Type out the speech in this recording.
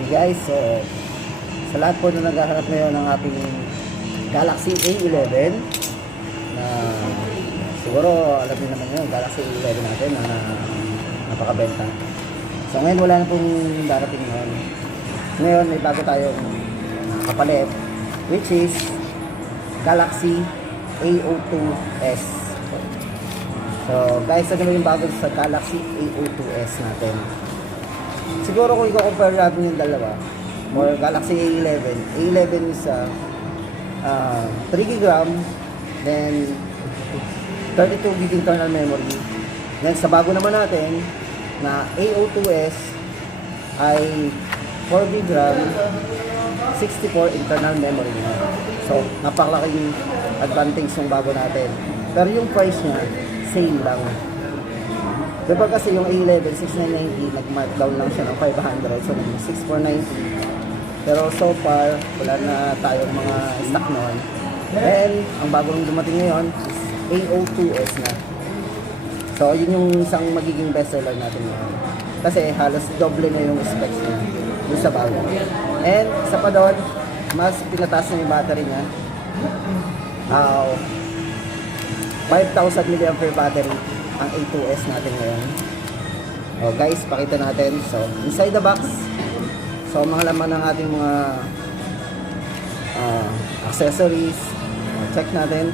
Okay guys, so sa lahat po na naghahanap ngayon ng ating Galaxy A11 na siguro alam niyo naman yun, Galaxy A11 natin na napakabenta. So ngayon wala na pong darating ngayon. Ngayon may bago tayong kapalit, which is Galaxy A02s. So guys, ano yung bago sa Galaxy A02s natin? Siguro kung i-compare natin yung dalawa, or Galaxy A11, A11 is 3GB RAM, then 32GB internal memory. Then sa bago naman natin na A02s ay 4GB RAM, 64 internal memory. So napakalaking advantage ng bago natin. Pero yung price niya same lang. Diba kasi yung A11 6990 nag-markdown lang siya ng 500, so naging 6490. Pero so far wala na tayong mga stock noon. And ang bagong dumating ngayon is A02s na. So yun yung isang magiging bestseller natin ngayon. Kasi halos doble na yung specs niya dun sa bago. And isa pa doon, mas pinataas na yung battery niya. 5,000 mAh battery ang A2s natin ngayon. Oh guys, pakita natin. So inside the box, so mga laman ng ating mga accessories, check natin.